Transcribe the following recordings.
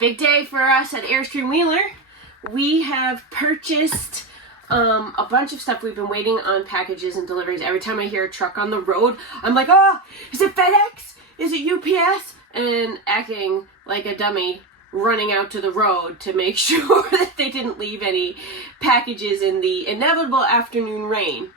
Big day for us at Airstream Wheeler. We have purchased a bunch of stuff. We've been waiting on packages and deliveries. Every time I hear a truck on the road, I'm like, oh, is it FedEx? Is it UPS? And acting like a dummy, running out to the road to make sure that they didn't leave any packages in the inevitable afternoon rain.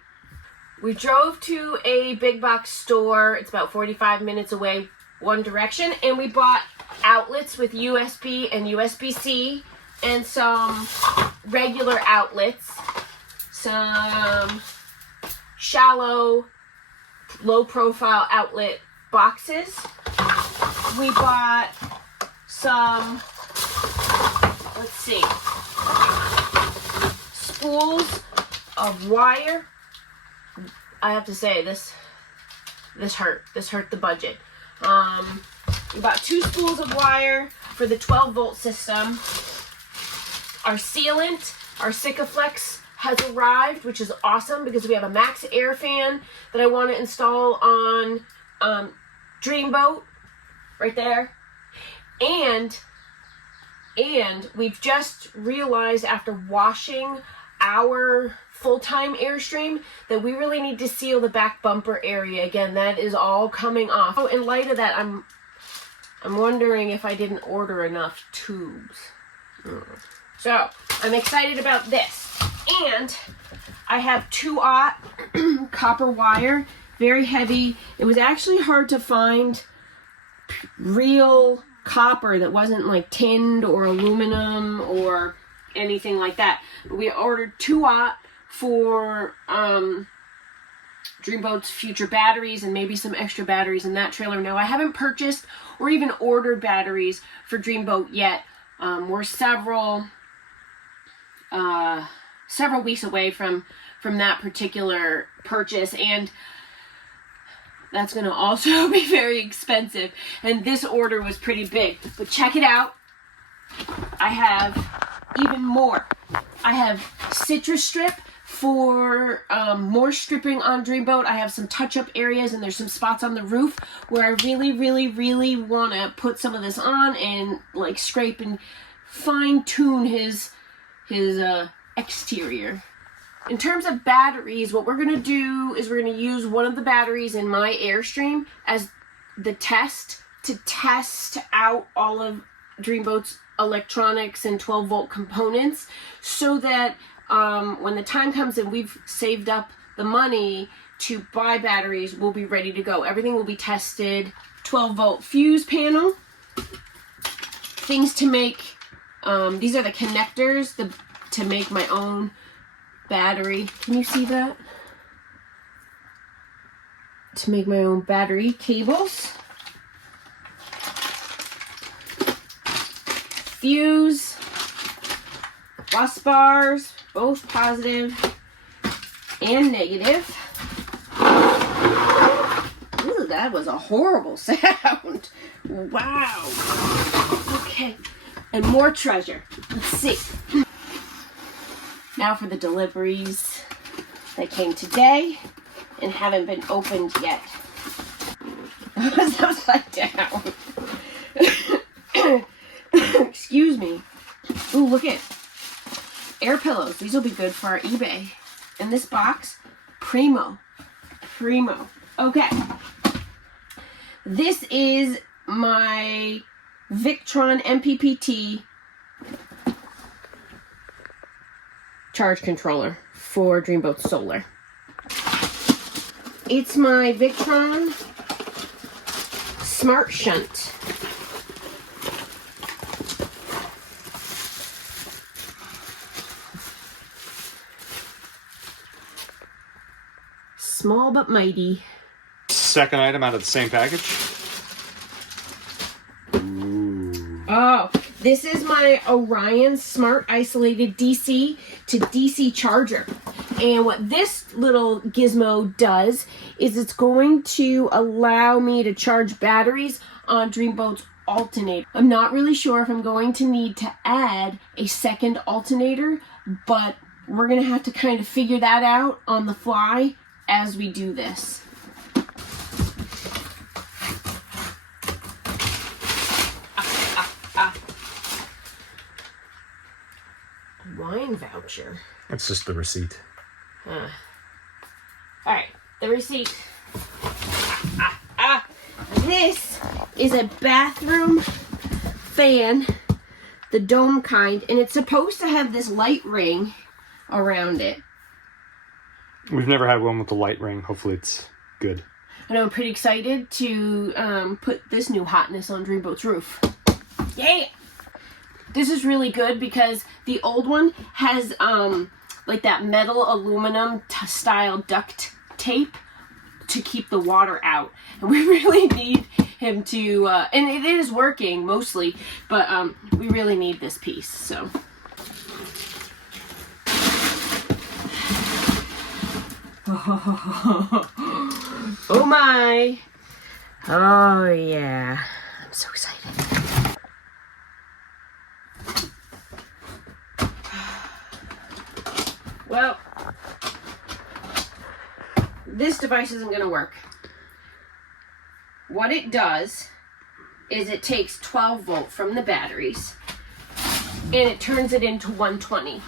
We drove to a big box store. It's about 45 minutes away, one direction, and we bought outlets with USB and USB-C and some regular outlets, some shallow, low-profile outlet boxes. We bought some, let's see, spools of wire. I have to say, this hurt the budget. We bought 2 spools of wire for the 12-volt system. Our sealant, our Sikaflex, has arrived, which is awesome because we have a max air fan that I want to install on Dreamboat right there. And we've just realized after washing our full-time Airstream that we really need to seal the back bumper area. Again, that is all coming off. Oh, in light of that, I'm wondering if I didn't order enough tubes. So, I'm excited about this. And I have 2/0 copper wire, very heavy. It was actually hard to find real copper that wasn't like tinned or aluminum or anything like that. We ordered 2/0 for Dreamboat's future batteries and maybe some extra batteries in that trailer. Now, I haven't purchased or even ordered batteries for Dreamboat yet. We're several weeks away from that particular purchase, and that's going to also be very expensive. And this order was pretty big. But check it out. I have even more. I have citrus strip for more stripping on Dreamboat. I have some touch-up areas, and there's some spots on the roof where I really want to put some of this on and like scrape and fine-tune his exterior. In terms of batteries, what we're going to do is we're going to use one of the batteries in my Airstream as the test to test out all of Dreamboat's electronics and 12-volt components so that when the time comes and we've saved up the money to buy batteries, we'll be ready to go. Everything will be tested. 12-volt fuse panel. Things to make, these are the connectors to make my own battery. Can you see that? To make my own battery cables. Fuse. Bus bars, both positive and negative. Ooh, that was a horrible sound. Wow. Okay. And more treasure. Let's see. Now for the deliveries that came today and haven't been opened yet. It's upside down. Excuse me. Ooh, look at air pillows. These will be good for our eBay. In this box, Primo. Okay. This is my Victron MPPT charge controller for Dreamboat Solar. It's my Victron Smart Shunt. Small but mighty. Second item out of the same package. Oh, this is my Orion Smart Isolated DC to DC charger. And what this little gizmo does is it's going to allow me to charge batteries on Dreamboat's alternator. I'm not really sure if I'm going to need to add a second alternator, but we're going to have to kind of figure that out on the fly as we do this. Wine voucher. That's just the receipt. All right, the receipt. This is a bathroom fan, the dome kind, and it's supposed to have this light ring around it. We've never had one with the light ring. Hopefully it's good. And I'm pretty excited to put this new hotness on Dreamboat's roof. Yeah! This is really good because the old one has like that metal aluminum style duct tape to keep the water out. And we really need him to, and it is working mostly, but we really need this piece, so. Oh my. Oh yeah. I'm so excited. Well, this device isn't going to work. What it does is it takes 12 volt from the batteries and it turns it into 120.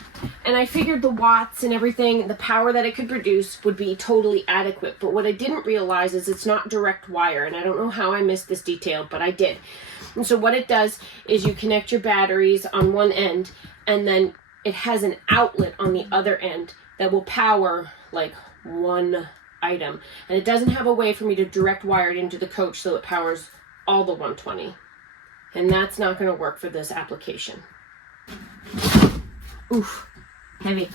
And I figured the watts and everything, the power that it could produce would be totally adequate. But what I didn't realize is it's not direct wire. And I don't know how I missed this detail, but I did. And so what it does is you connect your batteries on one end and then it has an outlet on the other end that will power like one item. And it doesn't have a way for me to direct wire it into the coach so it powers all the 120. And that's not going to work for this application. Oof, heavy.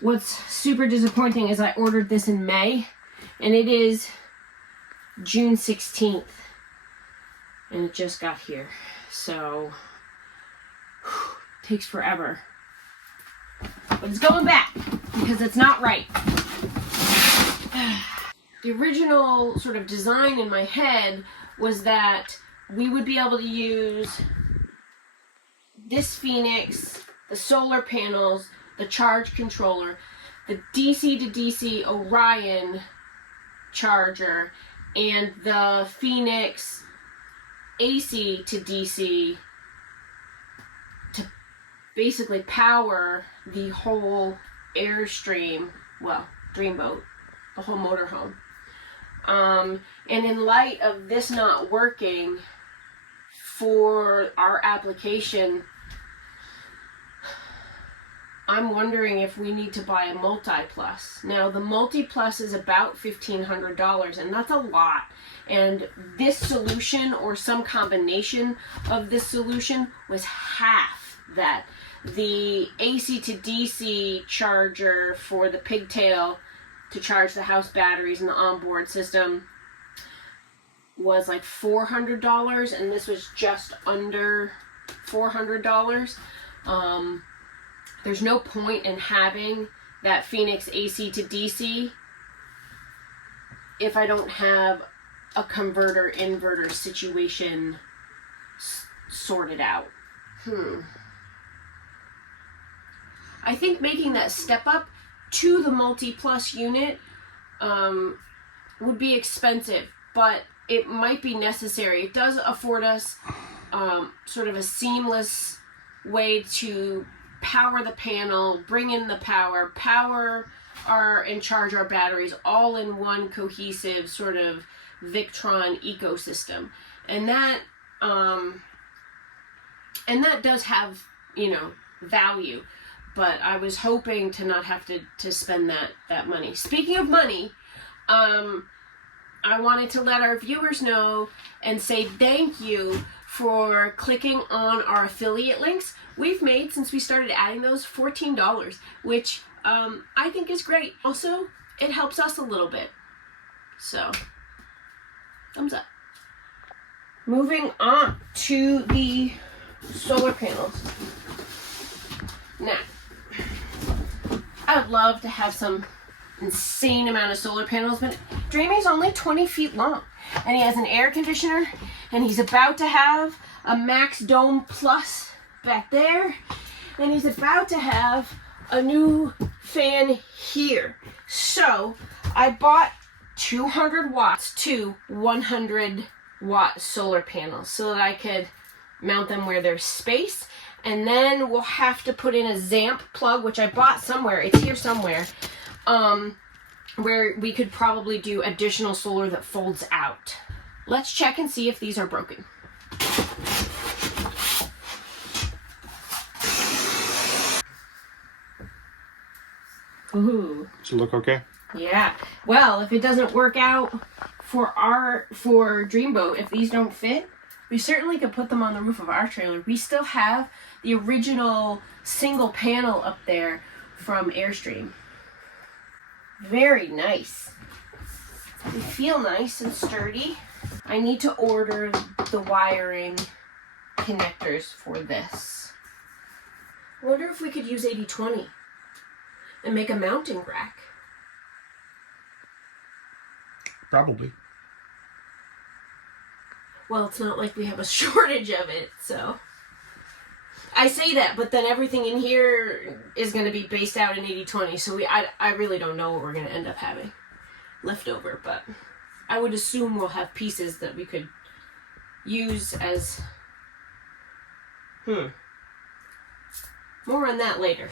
What's super disappointing is I ordered this in May and it is June 16th and it just got here. So takes forever, but it's going back because it's not right. The original sort of design in my head was that we would be able to use this Phoenix, the solar panels, the charge controller, the DC to DC Orion charger, and the Phoenix AC to DC to basically power the whole Airstream, well, Dreamboat, the whole motorhome. And in light of this not working for our application, I'm wondering if we need to buy a multi-plus. Now, the multi-plus is about $1,500, and that's a lot. And this solution, or some combination of this solution, was half that. The AC to DC charger for the pigtail to charge the house batteries and the onboard system was like $400, and this was just under $400. There's no point in having that Phoenix AC to DC if I don't have a converter inverter situation sorted out. I think making that step up to the multi-plus unit would be expensive, but it might be necessary. It does afford us sort of a seamless way to power the panel, bring in the power and charge our batteries all in one cohesive sort of Victron ecosystem. And that does have, value. But I was hoping to not have to spend that money. Speaking of money, I wanted to let our viewers know and say thank you for clicking on our affiliate links. We've made, since we started adding those, $14, which I think is great. Also, it helps us a little bit. So, thumbs up. Moving on to the solar panels. Now, I'd love to have some insane amount of solar panels, but Dreamy's only 20 feet long, and he has an air conditioner, and he's about to have a Max Dome Plus back there, and he's about to have a new fan here. So I bought 200 watts to 100 watt solar panels so that I could mount them where there's space. And then we'll have to put in a Zamp plug, which I bought somewhere. It's here somewhere. Where we could probably do additional solar that folds out. Let's check and see if these are broken. Ooh. Does it look okay? Yeah. Well, if it doesn't work out for Dreamboat, if these don't fit, we certainly could put them on the roof of our trailer. We still have the original single panel up there from Airstream. Very nice. They feel nice and sturdy. I need to order the wiring connectors for this. I wonder if we could use 80/20 and make a mounting rack. Probably. Well, it's not like we have a shortage of it, so. I say that, but then everything in here is going to be based out in 80/20, so I really don't know what we're going to end up having left over, but I would assume we'll have pieces that we could use as... More on that later.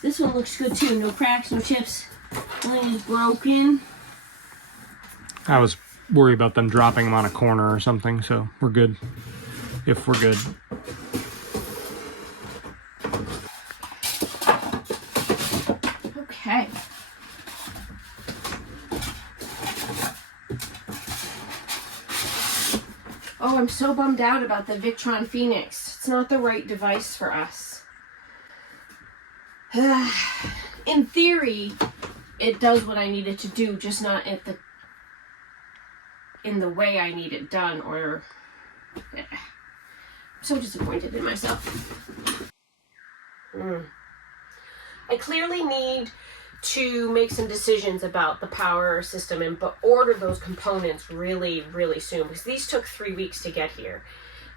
This one looks good too. No cracks, no chips. Nothing is broken. I was worried about them dropping them on a corner or something, so we're good. If we're good. Okay. Oh, I'm so bummed out about the Victron Phoenix. It's not the right device for us. In theory, it does what I need it to do, just not in the way I need it done, or... I'm so disappointed in myself. I clearly need to make some decisions about the power system and order those components really, really soon, because these took 3 weeks to get here.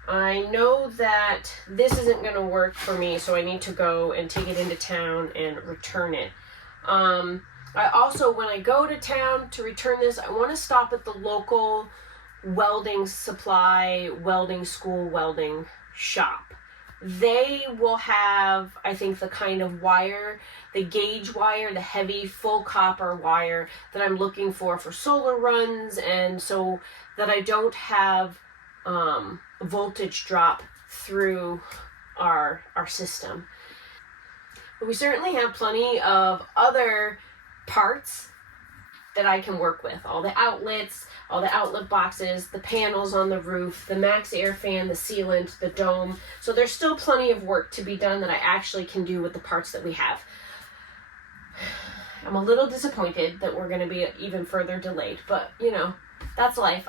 I know that this isn't going to work for me, so I need to go and take it into town and return it. I also, when I go to town to return this, I want to stop at the local welding supply, welding school, welding shop. They will have, I think, the kind of wire, the gauge wire, the heavy full copper wire that I'm looking for solar runs, and so that I don't have voltage drop through our system. But we certainly have plenty of other parts that I can work with. All the outlets, all the outlet boxes, the panels on the roof, the max air fan, the sealant, the dome. So there's still plenty of work to be done that I actually can do with the parts that we have. I'm a little disappointed that we're going to be even further delayed, but you know, that's life.